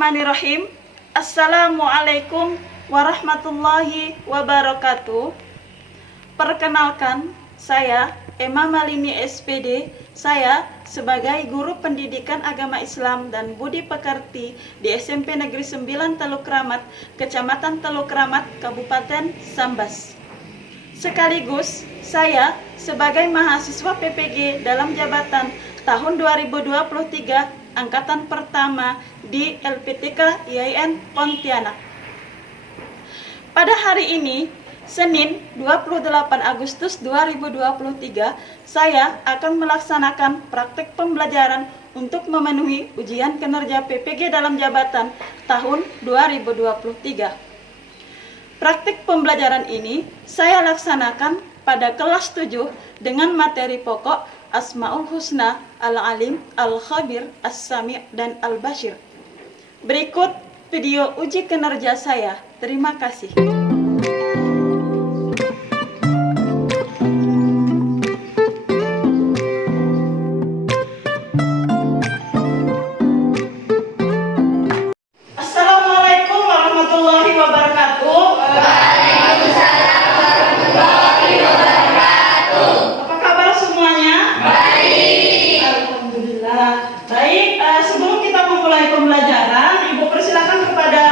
Bismillahirrahmanirrahim. Assalamualaikum warahmatullahi wabarakatuh. Perkenalkan, saya Emma Malini SPD. Saya sebagai guru pendidikan agama Islam dan budi pekerti di SMP Negeri 9 Teluk Kramat, Kecamatan Teluk Kramat, Kabupaten Sambas. Sekaligus saya sebagai mahasiswa PPG dalam jabatan tahun 2023 angkatan pertama di LPTK IAIN Pontianak. Pada hari ini, Senin 28 Agustus 2023, saya akan melaksanakan praktek pembelajaran untuk memenuhi ujian kinerja PPG dalam jabatan tahun 2023. Praktik pembelajaran ini saya laksanakan pada kelas 7 dengan materi pokok Asmaul Husna, Al-Alim, Al-Khabir, As-Sami' dan Al-Bashir. Berikut video uji kinerja saya. Terima kasih. Assalamualaikum warahmatullahi wabarakatuh. Waalaikumsalam warahmatullahi wabarakatuh. Apa kabar semuanya? Baik. Alhamdulillah. Baik, sebelum kita memulai pembelajaran, Ibu persilakan kepada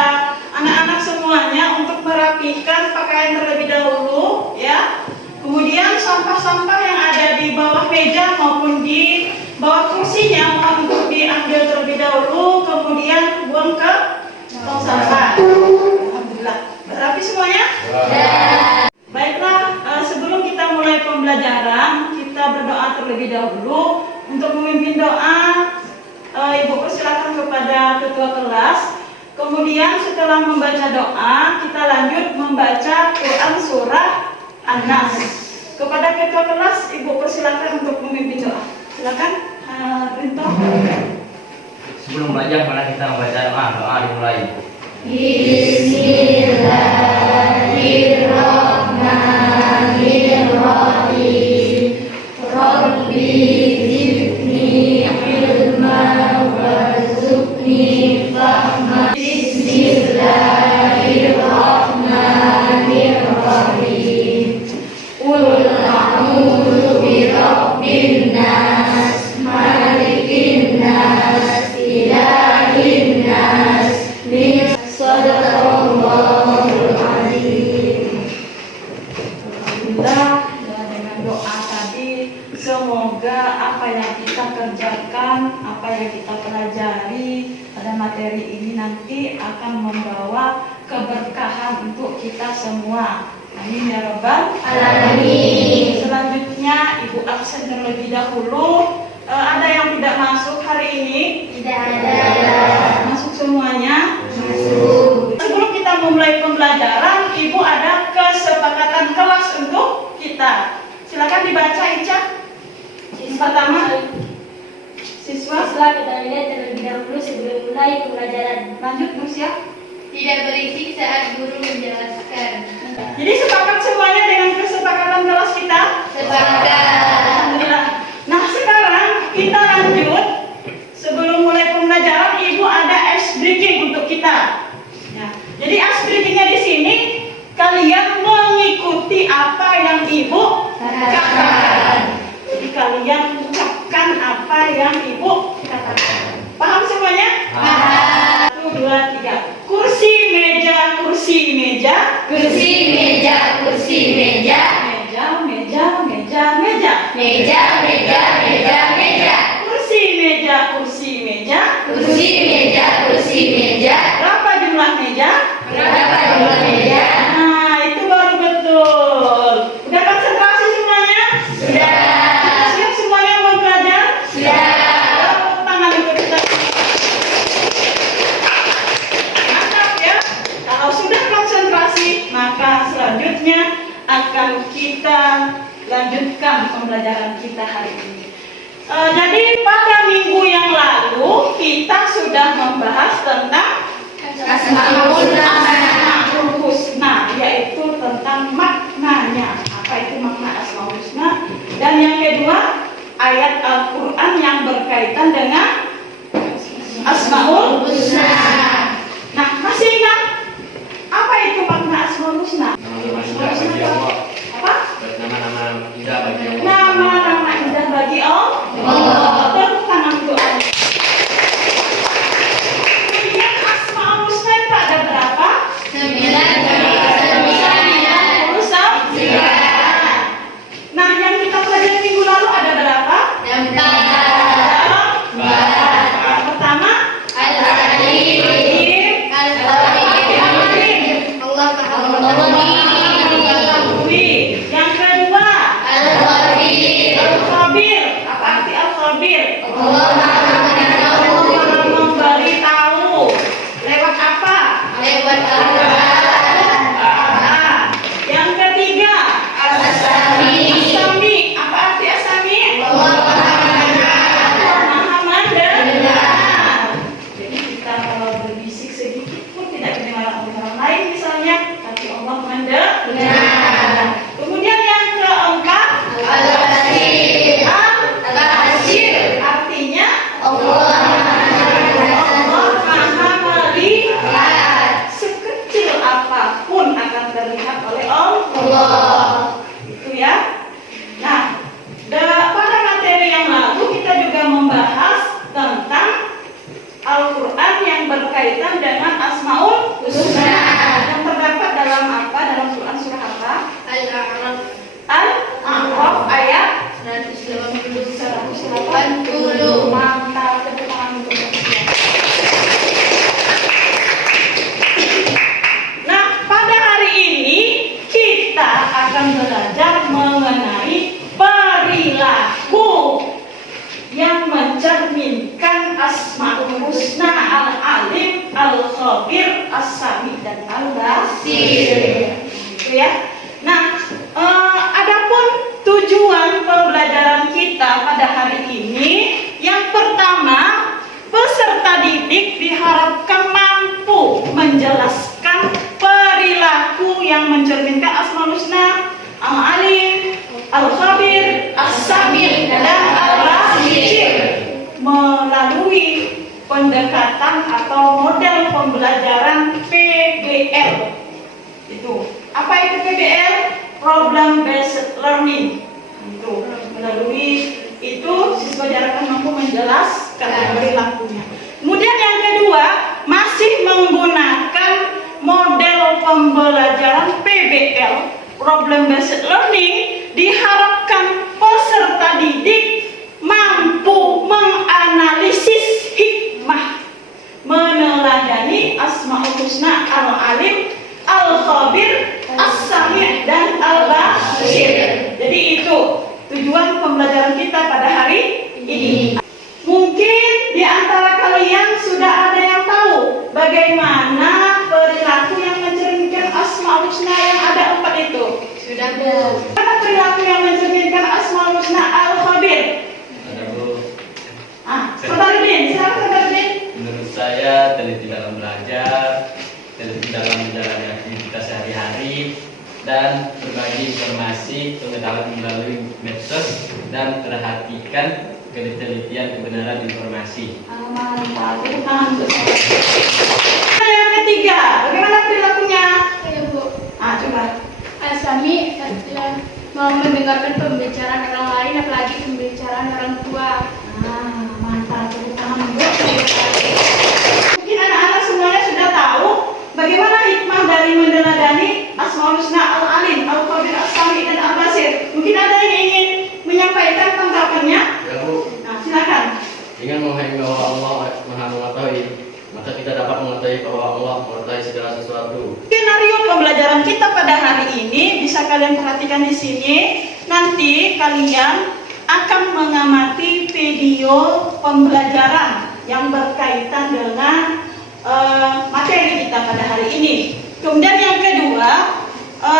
anak-anak semuanya untuk merapikan pakaian terlebih dahulu, ya. Kemudian sampah-sampah yang ada di bawah meja maupun di bawah kursinya mohon untuk diambil terlebih dahulu, kemudian buang ke tong sampah. Alhamdulillah. Rapi semuanya? Ya. Baiklah, sebelum kita mulai pembelajaran, kita berdoa terlebih dahulu. Untuk memimpin doa, Ibu persilakan kepada ketua kelas. Kemudian setelah membaca doa, kita lanjut membaca Quran surah An-Nas. Kepada ketua kelas, Ibu persilakan untuk memimpin doa. Silakan, Rinto. Sebelum belajar, mana kita membaca doa dimulai. Bismillahirrahmanirrahim. Rabbi zidni ilma warzuqni fahma. Bismillahirrahmanirrahim. Qul a'udzu birabbin nas, malikin nas, ilahin nas, min sadaqallahul azim. Alhamdulillah, dengan doa tadi, semoga apa yang kita kerjakan, apa yang kita pelajari pada materi ini nanti akan membawa keberkahan untuk kita semua. Amin ya Rabbal Alamin. Selanjutnya Ibu absen terlebih dahulu. Ada yang tidak masuk hari ini? Tidak ada. Masuk semuanya? Masuk. Sebelum kita memulai pembelajaran, Ibu ada kesepakatan kelas untuk kita. Silakan dibaca, Ica. Pertama, siswa. Setelah kita lihat terlebih dahulu sebelum mulai pembelajaran. Lanjut, Nusia. Tidak berisik saat guru menjelaskan. Jadi sepakat semuanya dengan kesepakatan kelas kita? Sepakat. Alhamdulillah. Nah, sekarang kita lanjut. Sebelum mulai pembelajaran, Ibu ada ice breaking untuk kita. Ya. Jadi ice breakingnya di sini, kalian mengikuti apa yang Ibu katakan. Jadi kalian ucapkan apa yang Ibu katakan. Paham semuanya? Paham. 1, 2, 3. Kursi, meja, kursi, meja. Kursi, meja, kursi, meja. Meja, meja, meja, meja. Meja, meja, meja, meja. Kursi, meja, kursi, meja. Kursi, meja, kursi, meja. Berapa jumlah meja? Berapa jumlah meja? Nah, itu baru betul. Udah konsentrasi semuanya? Sudah. Kita siap semuanya mau belajar? Sudah. Tepuk tangan untuk kita. Mantap ya. Kalau sudah konsentrasi, maka selanjutnya akan kita lanjutkan pembelajaran kita hari ini. Jadi pada minggu yang lalu kita sudah membahas tentang Asmaul Husna, yaitu tentang maknanya. Apa itu makna Asmaul Husna? Dan yang kedua, ayat Al-Quran yang berkaitan dengan Asmaul Husna. Masih ingat? Apa itu makna Asmaul Husna? Nama-nama indah bagi Allah. Apa? Nama-nama indah bagi Allah. Nama-nama indah bagi Allah. Tepuk tangan doa. Kemudian Asmaul Husna itu ada berapa? 99. Nah, yang kita pelajari minggu lalu ada berapa? Yang pertama, Alim. Yang kedua, Al-Khabir. Apa arti Al-Khabir? Memberitahu. Lewat apa? Yang ketiga, Asami. Apa arti Asami? Maha mendengar. Jadi kita kalau berbisik sedikit pun tidak kedengaran oleh orang lain misalnya, tapi Allah mendengar. Kemudian yang keempat, artinya Allah Maha melihat. Sekecil apapun akan terlihat oleh Allah. Itu ya. Nah, pada materi yang lalu kita juga membahas tentang Al-Quran yang berkaitan dengan Asmaul Husna. Yang terdapat dalam apa? Dalam Quran surah apa? Al-A'raf ayat 180. Mantap, tepuk tangan untuk Rasulullah. Nah, pada hari ini kita akan belajar mengenai perilaku yang mencerminkan Asmaul Husna, Al-Alim, Al-Khabir, As-Sami, dan Al-Basir. Itu ya. Nah, adapun tujuan pembelajaran kita pada hari ini, yang pertama, peserta didik diharapkan mampu menjelaskan perilaku yang mencerminkan Asmaul Husna, Al-Alim, Al-Khabir, As-Sami, dan Al-Basir melalui pendekatan atau model pembelajaran PBL. Itu. Apa itu PBL? Problem Based Learning. Itu. Melalui itu siswa diharapkan mampu menjelaskan perilakunya. Kemudian yang kedua, masih menggunakan model pembelajaran PBL, Problem Based Learning, diharapkan peserta didik mampu menganalisis hikmah, meneladani Asmaul Husna, Al-Alim, Al-Khabir, As-Sami, dan Al-Basir. Jadi itu tujuan pembelajaran kita pada hari ini. Mungkin di antara kalian sudah ada yang tahu bagaimana perilaku yang mencerminkan Asmaul Husna yang ada 4 itu. Sudah, Bu. Apa perilaku yang mencerminkan Asmaul Husna, Al-Khabir? Ada Bu. Saudara Bin, silakan Saudara Bin. Menurut saya teliti dalam belajar, teliti dalam menjalani aktivitas sehari-hari, dan berbagi informasi pengetahuan melalui medsos, dan perhatikan ketelitian kebenaran informasi. Mantap, tepuk tangan untuk saya. Yang ketiga, bagaimana perilakunya? Bu. Coba. Asami adalah mau mendengarkan pembicaraan orang lain, apalagi pembicaraan orang tua. Mantap, tepuk tangan untuk saya. Mungkin anak-anak semuanya sudah tahu bagaimana hikmah dari meneladani Asmaul Husna, Al-Alim, Al-Khabir, As-Sami, dan Al-Basir. Mungkin ada yang ingin menyampaikan tanggapannya? Ya Bu, Silakan. dengan memahami bahwa Allah Maha mengetahui, maka kita dapat mengetahui bahwa Allah mengetahui segala sesuatu. Skenario pembelajaran kita pada hari ini bisa kalian perhatikan di sini. Nanti kalian akan mengamati video pembelajaran yang berkaitan dengan materi kita pada hari ini. Kemudian yang kedua,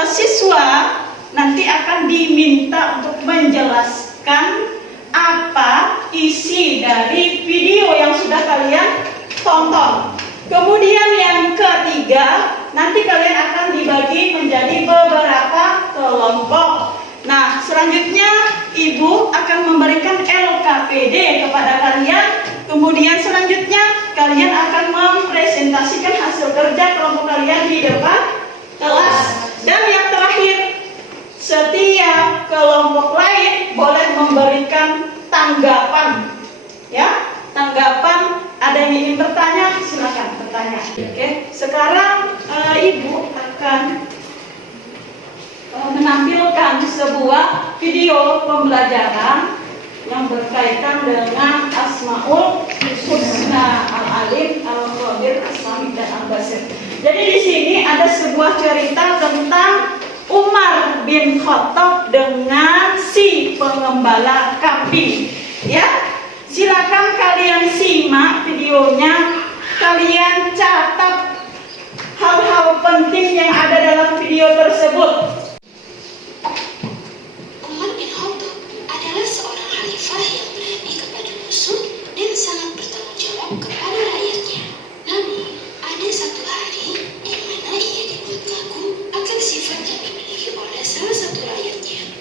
siswa nanti akan diminta untuk menjelaskan apa isi dari video yang sudah kalian tonton. Kemudian yang ketiga, nanti kalian akan dibagi menjadi beberapa kelompok. Nah, selanjutnya Ibu akan memberikan LKPD kepada kalian. Kemudian selanjutnya kalian akan mempresentasikan mempresentasikan hasil kerja kelompok kalian di depan kelas. Dan yang terakhir, setiap kelompok lain boleh memberikan tanggapan. Ya, tanggapan. Ada yang ingin bertanya, silakan bertanya. Oke, sekarang Ibu akan menampilkan sebuah video pembelajaran yang berkaitan dengan Asmaul Husna, Al-Alim, Al-Qadir, As-Sami, dan Al-Basir. Jadi di sini ada sebuah cerita tentang Umar bin Khattab dengan si pengembala kambing. Ya, silakan kalian simak videonya. Kalian catat hal-hal penting yang ada dalam video tersebut. Umar bin Khattab adalah seorang khalifah yang berani kepada musuh dan sangat bertanggung jawab kepada rakyatnya. Namun, ada satu hari yang mana ia dibuat kagum akan sifat yang dimiliki oleh salah satu rakyatnya.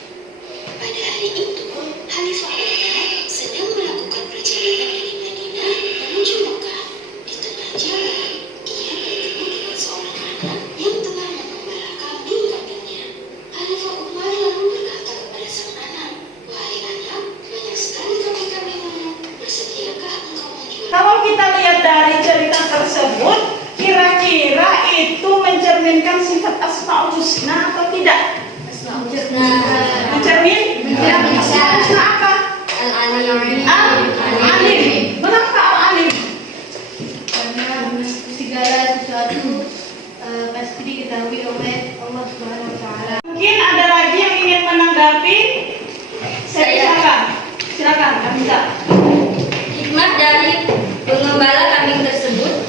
Pada hari itu, Khalifah Umar sedang melakukan perjalanan dari Madinah menuju Mekah. Di tengah jalan, ia bertemu dengan seorang anak yang tengah mengembala kambing-kambingnya. Khalifah Umar lalu berkata kepada sang anak, "Wahai anak, banyak sekali kambing-kambingmu. Bersediakah engkau menjual?" Kalau kita lihat dari cerita tersebut, kira-kira itu mencerminkan sifat Asmaul Husna atau tidak? Mencermin? Asmaul Husna apa? Al-Alim. Mengapa Al-Alim? Karena segala sesuatu pasti diketahui oleh Allah Subhanahu wa taala. Mungkin ada lagi yang ingin menanggapi? Silakan, Kamisa. Hikmat dari pengembala kambing tersebut,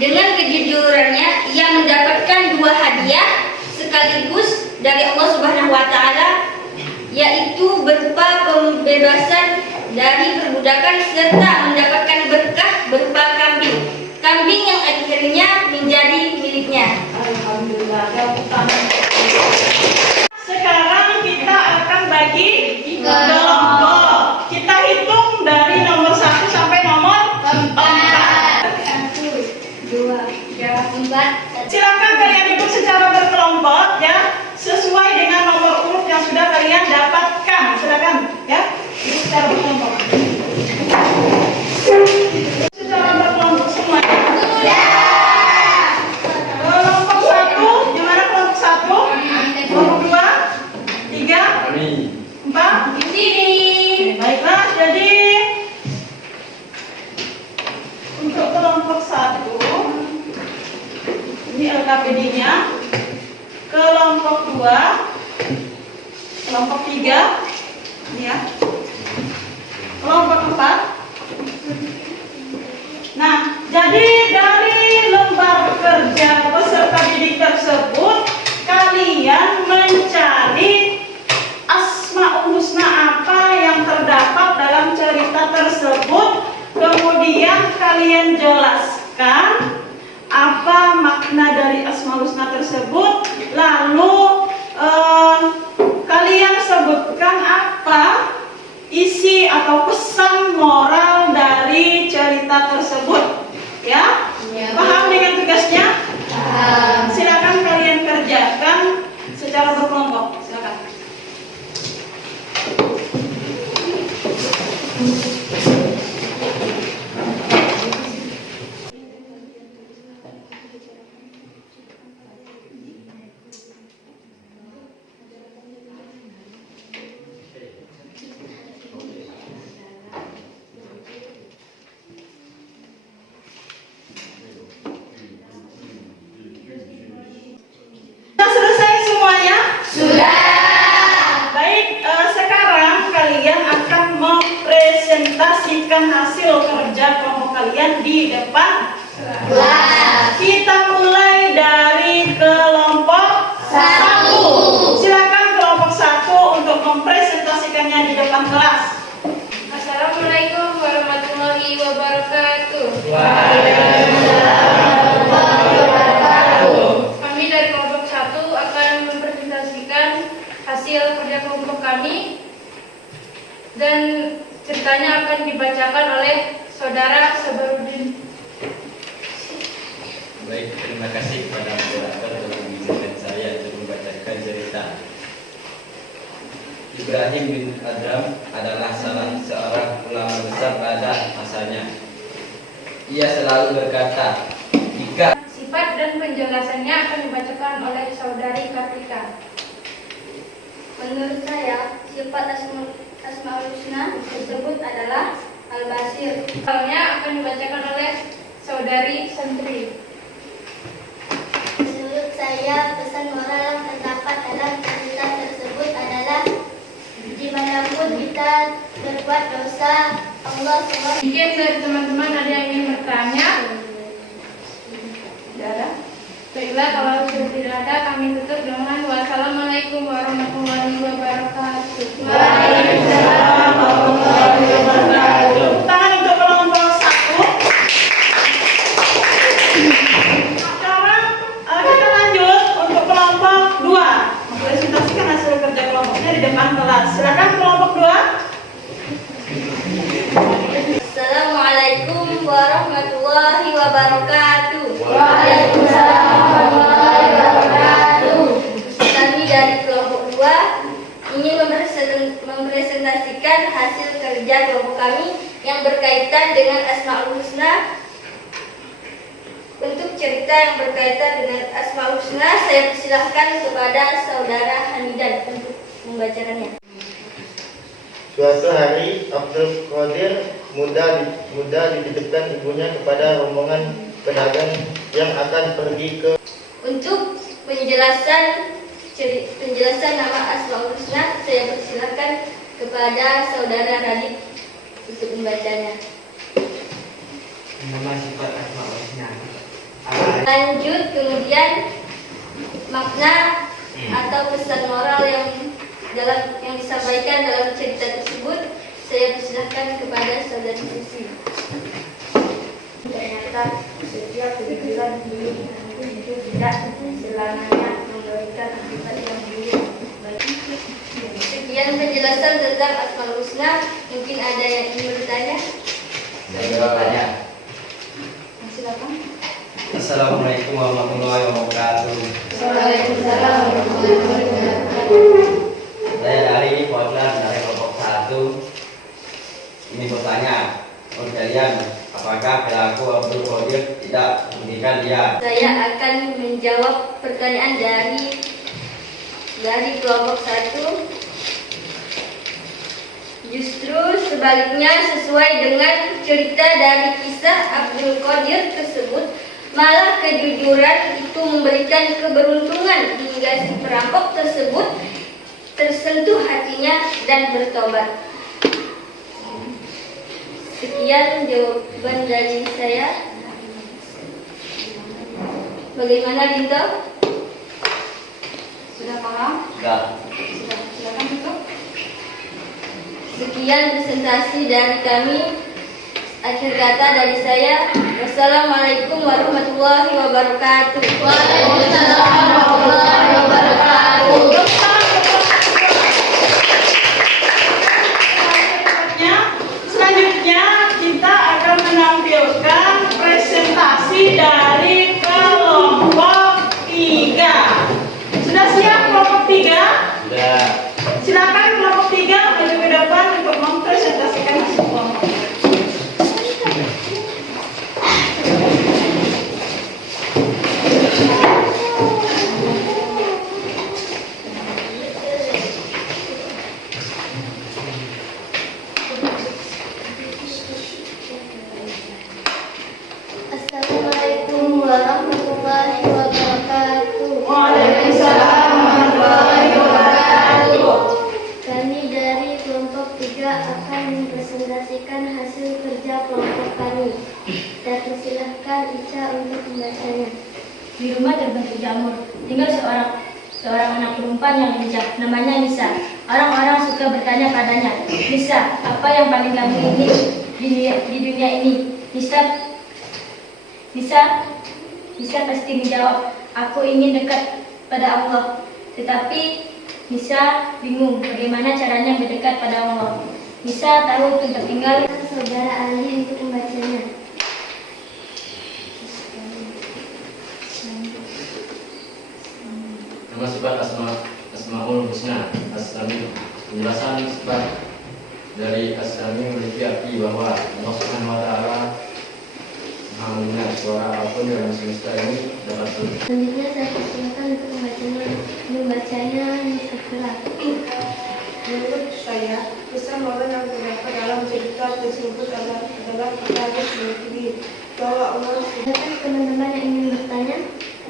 dengan kejujurannya ia mendapatkan 2 hadiah sekaligus dari Allah Subhanahu wa taala, yaitu berupa pembebasan dari perbudakan serta mendapatkan berkah berupa kambing yang akhirnya menjadi miliknya. Alhamdulillah. Sekarang kita akan bagi kelompok. Kita hitung dari nomor 1 sampai nomor 4. 1, 2, 3, 4. Silakan kalian hitung secara berkelompok ya, sesuai dengan nomor urut yang sudah kalian dapatkan. Silakan ya, hitung secara berkelompok. Secara berkelompok semuanya. Kelompok 1, gimana kelompok 1? Kelompok 2, 3, 4. Di sini. Baiklah, jadi untuk kelompok 1 ini LKPD-nya, kelompok 2, kelompok 3, ini ya, kelompok 4. Nah, jadi dari lembar kerja peserta didik tersebut, kalian mencari Asmaul Husna apa yang terdapat dalam cerita tersebut, kemudian kalian jelaskan apa makna dari Asmaul Husna tersebut, lalu kalian sebutkan apa isi atau pesan moral dari cerita tersebut. Ya, paham dengan tugasnya? Silakan kalian kerjakan secara berkelompok. Silakan. Sudah selesai semuanya? Sudah. Baik, sekarang kalian akan mempresentasikan hasil kerja kelompok kalian di depan kelas. Kita mulai dari kelompok 1. Silakan kelompok 1 untuk mempresentasikannya di depan kelas. Assalamualaikum warahmatullahi wabarakatuh. Kami dari kelompok 1 akan mempresentasikan hasil kerja kelompok kami, dan ceritanya akan dibacakan oleh Saudara Sabarudin. Baik, terima kasih kepada moderator telah mengizinkan saya untuk membacakan cerita. Ibrahim bin Adham adalah salah seorang ulama besar pada masanya. Ia selalu berkata, jika Sifat dan penjelasannya akan dibacakan oleh saudari Kartika. Menurut saya, sifat Asmaul Husna tersebut adalah Al-Basir. Soalnya akan dibacakan oleh saudari Santri. Menurut saya, pesan moral yang terdapat dalam cerita tersebut adalah dimanapun kita berbuat dosa, Allah SWT. Mungkin dari teman-teman ada yang ingin bertanya? Tidak ada? Baiklah, kalau sudah tidak ada, kami tutup dengan wassalamualaikum warahmatullahi wabarakatuh. Waalaikumsalam warahmatullahi wabarakatuh. Tepuk tangan untuk kelompok 1. Sekarang kita lanjut untuk kelompok 2. Mempresentasikan hasil kerja kelompoknya di depan kelas. Silakan kelompok 2. Assalamualaikum warahmatullahi wabarakatuh. Waalaikumsalam warahmatullahi wabarakatuh. Kami dari kelompok 2 ingin mempresentasikan hasil kerja kelompok kami yang berkaitan dengan Asmaul Husna. Untuk cerita yang berkaitan dengan Asmaul Husna, saya persilahkan kepada saudara Hamidan untuk membacakannya. Suatu hari, Abdul Qadir muda dititipkan ibunya kepada rombongan pedagang yang akan pergi ke. Untuk penjelasan nama Asmaul Husna, saya persilahkan kepada saudara Radit untuk membacanya. Nama sifat Asmaul Husna. Lanjut, kemudian makna atau pesan moral yang disampaikan dalam cerita tersebut, saya persilahkan kepada saudara Susi. Ternyata setiap pikiran buruk itu tidak selamanya memberikan akibat yang buruk. Sekian penjelasan tentang Asmaul Husna. Mungkin ada yang ingin bertanya? Jawabannya. Silakan. Assalamualaikum warahmatullahi wabarakatuh. Waalaikumsalam warahmatullahi wabarakatuh. Saya dari Portland, dari kelompok 1. Ini bertanya, menurut kalian apakah perilaku Abdul Qadir tidak merugikan dia? Saya akan menjawab pertanyaan dari kelompok 1. Justru sebaliknya, sesuai dengan cerita dari kisah Abdul Qadir tersebut, malah kejujuran itu memberikan keberuntungan hingga si perampok tersebut tersentuh hatinya dan bertobat. Sekian jawaban dari saya. Bagaimana, Dito? Sudah paham? Sudah. Sudah. Silakan tutup. Sekian presentasi dari kami. Akhir kata dari saya. Wassalamualaikum warahmatullahi wabarakatuh. Waalaikumsalam warahmatullahi wabarakatuh. Selanjutnya kita akan menampilkan presentasi dari kelompok 3. Sudah siap kelompok 3? sudah. Silakan kelompok 3 maju ke depan untuk mempresentasikan hasil kelompok. Assalamualaikum warahmatullahi wabarakatuh. Waalaikumsalam warahmatullahi wabarakatuh. Kami dari kelompok 3 akan mempresentasikan hasil kerja kelompok kami. Dan persilahkan Ica untuk membacanya. Di rumah terbentuk jamur. Tinggal seorang anak perempuan yang bijak, namanya Nisa. Orang-orang suka bertanya padanya, Nisa, apa yang paling kamu ingin di dunia ini? Nisa pasti menjawab, aku ingin dekat pada Allah. Tetapi Nisa bingung bagaimana caranya mendekat pada Allah. Nisa tahu tempat tinggal Saudara Ali untuk membacanya. Nama sifat Asmaul Husna As-Sami. Penjelasan sifat dari As-Sami memiliki arti bahwa Allah Subhanahu wa Ta'ala Maha mendengar suara apapun dalam semesta ini dapat terlihat. Selanjutnya saya persilakan untuk membacanya segera. Menurut saya, pesan moral yang terdapat dalam cerita tersebut adalah perkara sendiri bahwa Allah Silakan teman-teman yang ingin bertanya.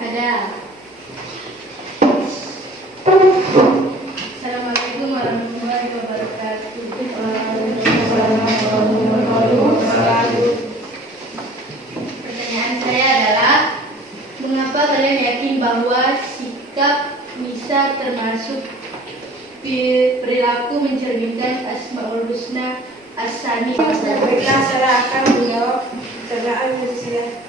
Ada. Assalamualaikum warahmatullahi wabarakatuh. Pertanyaan saya adalah, mengapa kalian yakin bahwa sikap Nisa termasuk perilaku mencerminkan Asmaul Husna As-Sami? Baiklah, saya akan menjawab pertanyaan Nisa.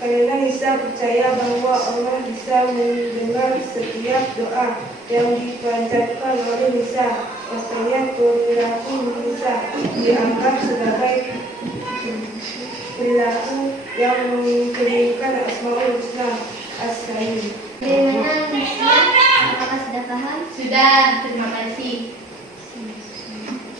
Karena Nisa percaya bahwa Allah bisa mendengar setiap doa yang dipanjatkan oleh Nisa. Makanya perilaku Nisa dianggap sebagai perilaku yang mencerminkan Asmaul Husna As-Sami. Bagaimana Nisa? Apakah sudah paham? Sudah, terima kasih.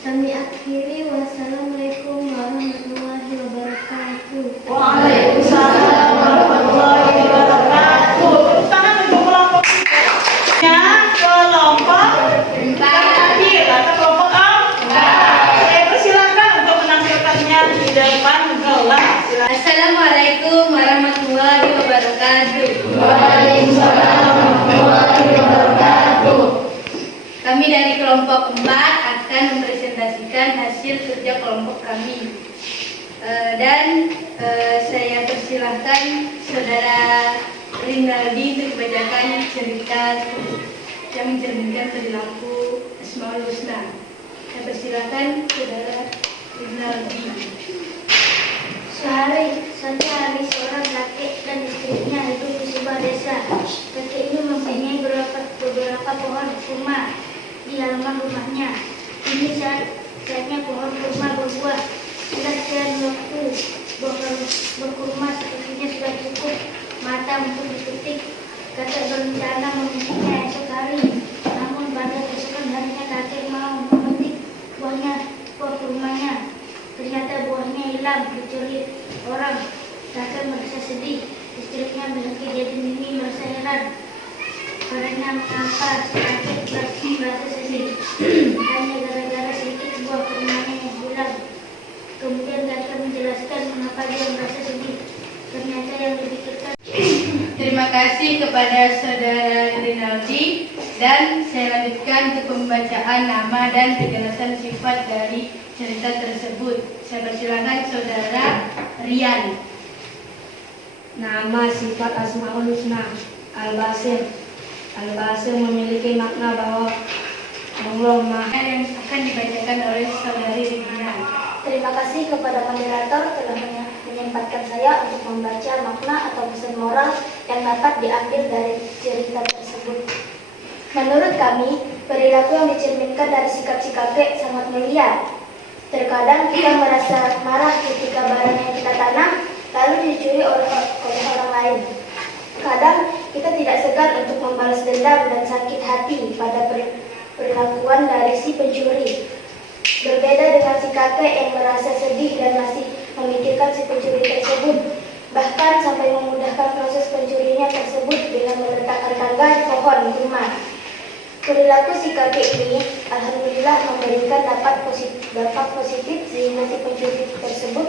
Kami akhiri. Wassalamualaikum warahmatullahi wabarakatuh. Waalaikumsalam warahmatullahi wabarakatuh. Tepuk tangan untuk kelompoknya. Kelompok terakhir atau kelompok saya persilakan untuk menampilkannya di depan kelas. Silakan. Assalamualaikum warahmatullahi wabarakatuh. Waalaikumsalam warahmatullahi wabarakatuh. Kami dari kelompok 4 akan mempresentasikan hasil kerja kelompok kami. Saya persilahkan Saudara Rinaldi untuk membacakan cerita yang mencerminkan perilaku Asmaul Husna. Saya persilahkan Saudara Rinaldi. Suatu hari seorang kakek dan istrinya hidup di sebuah desa. Kakek ini mempunyai beberapa pohon kurma di halaman rumahnya. Ini saatnya pohon kurma berbuah. Sudah sekian waktu berkurma sepertinya sudah cukup matang untuk dipetik. Kakek berencana memetiknya esok hari. Namun pada keesokan harinya kakek mau memetik buah kurmanya. Ternyata buahnya hilang, dicuri orang. Kakek merasa sedih. Istrinya memiliki jadi ini merasa heran. Karena mengapa kakek merasa sedih? Hanya gara-gara sedikit buah kurmanya yang hilang. Kemudian kakek menjelaskan mengapa dia merasa sedih. Ternyata yang lebih dekat. Terima kasih kepada Saudara Rinaldi, dan saya lanjutkan ke pembacaan nama dan penjelasan sifat dari cerita tersebut. Saya persilakan Saudara Rian. Nama sifat Asmaul Husna Al-Basir. Al-Basir memiliki makna bahwa Allah Maha. Yang akan dibacakan oleh Saudari Regina. Terima kasih kepada moderator telah menyempatkan saya untuk membaca makna atau pesan moral yang dapat diambil dari cerita tersebut. Menurut kami, perilaku yang dicerminkan dari sikap si kakek sangat mulia. Terkadang kita merasa marah ketika barang yang kita tanam lalu dicuri oleh orang lain. Kadang kita tidak segan untuk membalas dendam dan sakit hati pada perlakuan dari si pencuri. Berbeda dengan si kakek yang merasa sedih dan masih memikirkan si pencuri tersebut, bahkan sampai memudahkan proses pencurinya tersebut dengan meletakkan tangga di pohon kurma. Perilaku si kakek ini alhamdulillah memberikan dampak positif sehingga si pencuri tersebut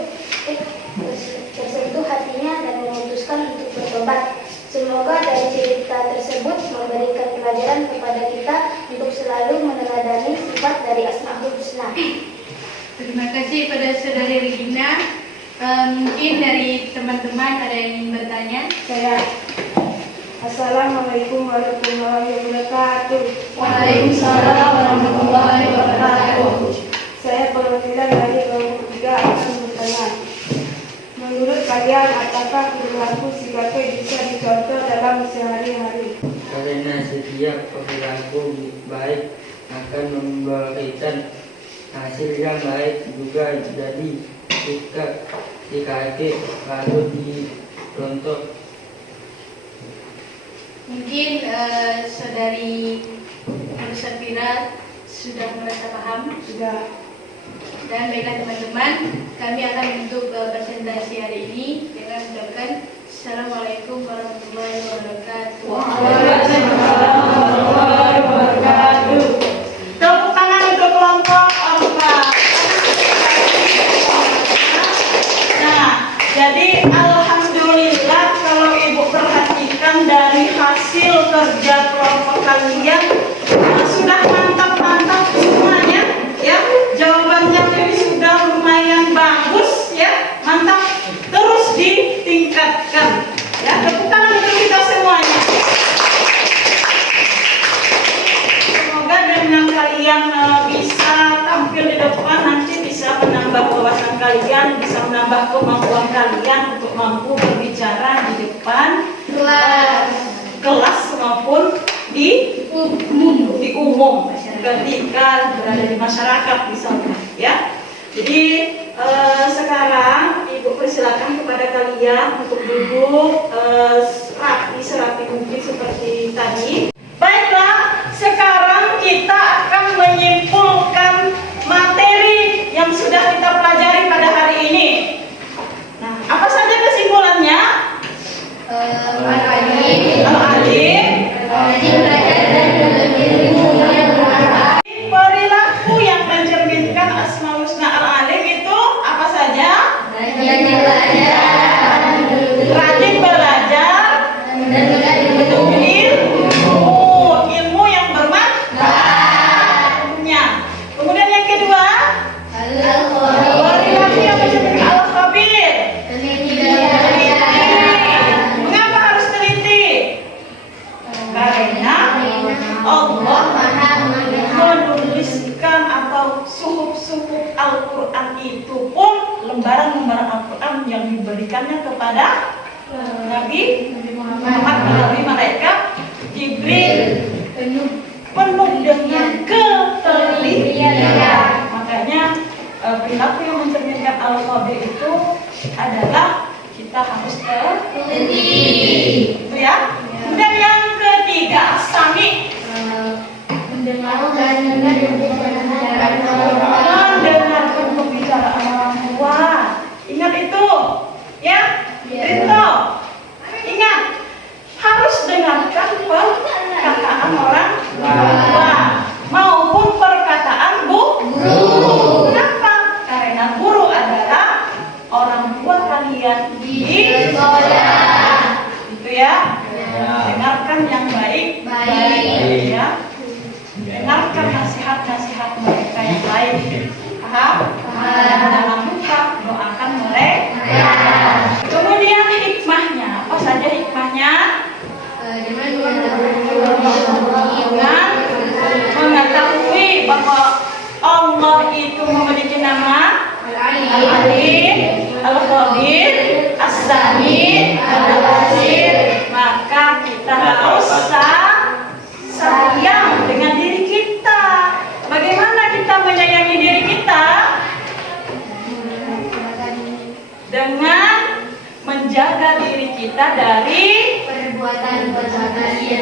tersentuh hatinya dan memutuskan untuk bertobat. Semoga dari cerita tersebut memberikan pelajaran kepada kita untuk selalu meneladani sifat dari Asmaul Husna. Terima kasih pada Saudari Regina. Mungkin dari teman-teman ada yang ingin bertanya? Saya. Assalamualaikum warahmatullahi wabarakatuh. Waalaikumsalam warahmatullahi wabarakatuh. Saya perwakilan dari kelompok 3 akan bertanya. Menurut kalian, apakah perilaku si kakek bisa dicontoh dalam sehari-hari? Karena setiap perilaku baik akan memberikan hasil yang baik juga. Jadi jika si kakek lalu dicontoh Mungkin saudari Nur Safira sudah merasa paham. Sudah. Dan baiklah teman-teman, kami akan menutup presentasi hari ini dengan mengucapkan Assalamualaikum warahmatullahi wabarakatuh. Waalaikumsalam warahmatullahi wabarakatuh. Tepuk tangan untuk kelompok 4. Nah, jadi alhamdulillah kalau Ibu perhatikan dari hasil kerja kelompok kalian sudah mantap-mantap semuanya ya. Jawabannya ini sudah lumayan bagus ya. Mantap. Terus ditingkatkan ya. Tepuk tangan untuk kita semuanya. Semoga dengan kalian bisa tampil di depan nanti bisa menambah wawasan kalian, bisa menambah kemampuan kalian untuk mampu berbicara di depan kelas maupun di umum ketika berada di masyarakat misalnya ya. Jadi sekarang Ibu persilakan kepada kalian untuk duduk rapi mungkin seperti tadi. Baiklah, sekarang kita akan menyimpulkan materi yang sudah kita pelajari pada hari ini. Nah, apa saja kesimpulannya? Perilaku yang mencerminkan Asmaul Husna Al-Alim itu apa saja? Rajin belajar dan ilmu yang bermanfaat. Kemudian yang kedua, perilaku yang mencerminkan Al-Khabir. Mengapa harus teliti? Karena Allah menuliskan atau suhuf-suhuf Al-Quran itu pun lembaran-lembaran Al-Quran yang diberikannya kepada Nabi Muhammad melalui malaikat Jibril penuh dengan ketelitian. Makanya perilaku yang mencerminkan Al-Khabir itu adalah kita harus teliti, ya. Kemudian yang ketiga, As-Sami, mendengarkan pembicaraan orang tua. Ingat itu, ya, Rito. Ingat, harus dengarkan perkataan orang tua maupun perkataan guru. Kenapa? Karena guru adalah orang tua kalian di sekolah. Itu ya. Dengarkan yang baik, ya. Dengarkan nasihat-nasihat mereka yang baik. Paham? Jangan lupa doakan mereka. Kemudian hikmahnya, apa saja hikmahnya? Dengan mengetahui bahwa Allah itu memiliki nama Al-Alim, Al-Khabir, As-Sami, Al-Basir, maka kita harus sayang dengan diri kita. Bagaimana kita menyayangi diri kita? Dengan menjaga diri kita dari perbuatan-perbuatan keji.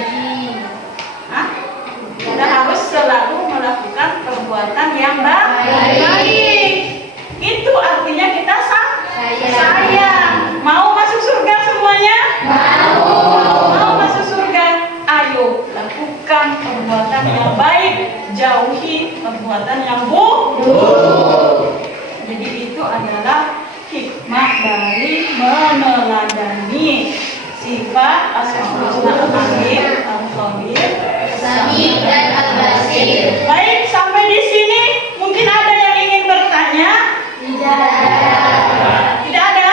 Kita harus selalu melakukan perbuatan yang baik. Itu artinya kita sayang. Mau masuk surga semuanya? Mau masuk surga? Ayo lakukan perbuatan yang baik, jauhi perbuatan yang buruk. Jadi itu adalah hikmah dari meneladani sifat Asmaul Husna Al-Alim, Al-Khabir, As-Sami dan Al-Basir. Baik, sampai di sini mungkin ada yang ingin bertanya? Tidak ada?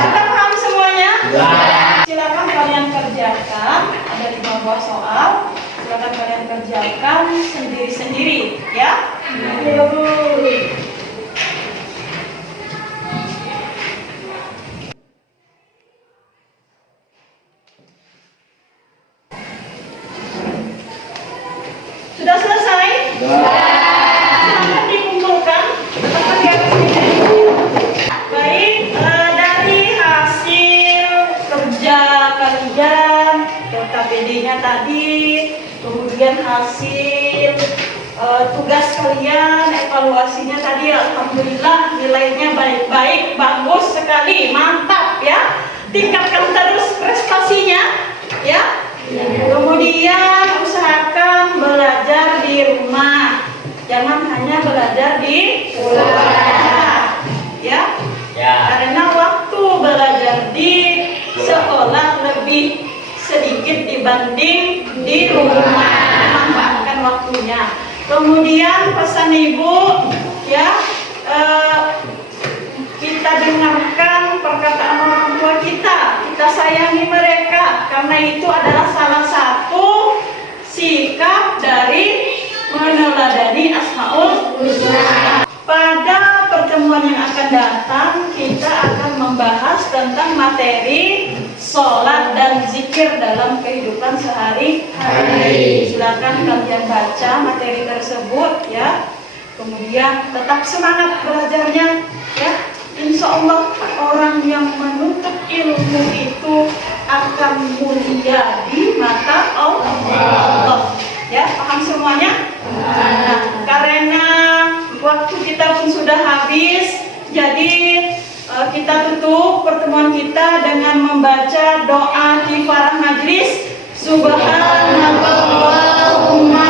Sudah paham semuanya? Silakan kalian kerjakan, ada 5 buah soal. Silakan kalian kerjakan sendiri-sendiri, ya. Sudah selesai? Silakan dikumpulkan. Teman di atas ini. Baik, dari hasil kerja kalian KKPD tugas kalian, evaluasinya tadi alhamdulillah nilainya baik-baik, bagus sekali, mantap ya. Tingkatkan terus prestasinya ya. Kemudian usahakan belajar di rumah. Jangan hanya belajar di sekolah. Ya. Karena waktu belajar di sekolah lebih sedikit dibanding di rumah. Manfaatkan waktunya. Kemudian pesan ibu ya, kita dengarkan perkataan orang tua kita sayangi mereka, karena itu adalah salah satu sikap dari meneladani Asmaul Husna. Pada pertemuan yang akan datang kita akan membahas tentang materi sholat dan zikir dalam kehidupan sehari-hari. Silakan kalian baca materi tersebut ya. Kemudian tetap semangat belajarnya ya. Insya Allah orang yang menuntut ilmu itu akan mulia di mata Allah. Ya, paham semuanya? Nah, karena waktu kita pun sudah habis, jadi kita tutup pertemuan kita dengan membaca doa kifarah majlis. Subhanallahumma